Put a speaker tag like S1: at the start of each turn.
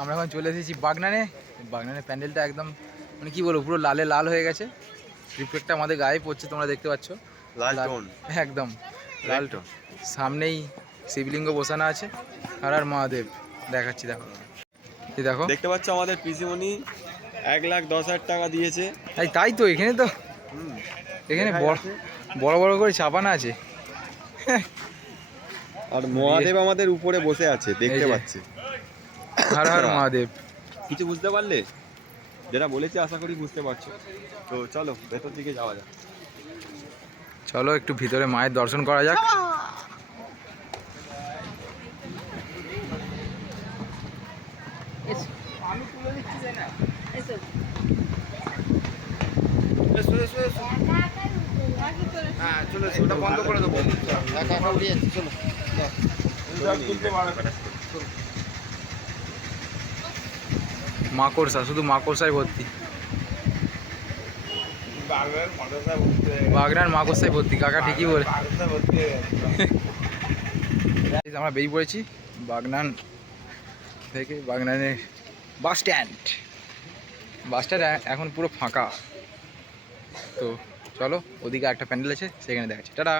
S1: আমরা এখন চলে এসেছি বাগনানে। বাগনানে প্যান্ডেলটা একদম মানে কি বলব পুরো লালে লাল হয়ে গেছে। রিফ্লেক্টটা আমাদের গায়ে পড়ছে তোমরা দেখতে পাচ্ছ।
S2: লাল
S1: একদম। লাল টোন। সামনেই শিবলিঙ্গ বসানো আছে আর আর মহাদেব। দেখাচ্ছি দেখো। এই দেখো।
S2: দেখতে পাচ্ছ আমাদের পিসিমণি এক লাখ দশ হাজার টাকা দিয়েছে।
S1: এই তাই তো এখানে তো। এখানে বড় বড় বড় করে চাপানো আছে।
S2: আর মহাদেব আমাদের উপরে বসে আছে দেখতে। পাচ্ছে।
S1: হর হর মহাদেব।
S2: কিছু বুঝতে পারলে? যেটা বলেছি আশা করি বুঝতে পারছ। তো চলো ভেতর দিকে যাওয়া যাক।
S1: চলো একটু ভিতরে মায়ের দর্শন করা যাক। মাকড়সা শুধু মাকড়সায় ভর্তি। বাগনার মাকড়সায় ভর্তি কাকা ঠিকই বলে। আমরা বেরিয়ে পড়েছি বাগনান থেকে বাগনানের বাস স্ট্যান্ড। বাস স্ট্যান্ড এখন পুরো ফাঁকা। তো চলো ওদিকে একটা প্যান্ডেল আছে সেখানে দেখাচ্ছি। টাটা!